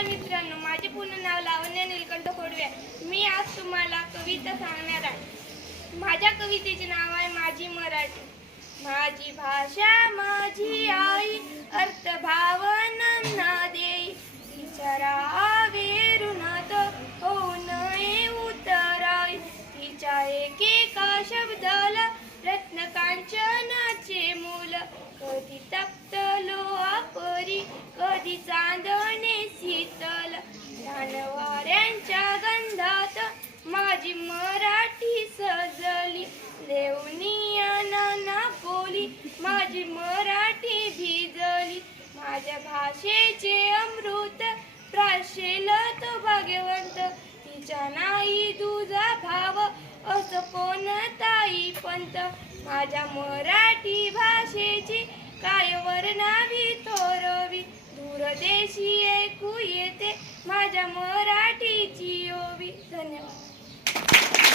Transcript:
नमस्कार मित्रांनो, माझे पूर्ण नाव लावण्य नीलकंठ खोडवे आहे. मी आज तुम्हाला कविता सांगणार आहे. माझ्या कवितेचे नाव आहे माझी मराठी. माझी भाषा माझी आई, अर्थ भावना देई. तिच्या रावेरुणात होऊ नये उतराई. तिच्या एकेका शब्दाला रत्न कांचनाचे मूल. कधी तप्त लोहा परी, कधी चांदणे शीतल. ढाण वाऱ्यांच्या गंधात माझी मराठी सजली. देवनिया नाना बोली माझी मराठी भिजली. माझ्या भाषेचे अमृत प्राशेल तो भाग्यवंत. तिच्या नाही तुझा भाव असं कोणताही पंत. माझ्या मराठी भाषेची काय वर्णावी थोरवी. दूरदेशी ऐकू येते माझ्या मराठी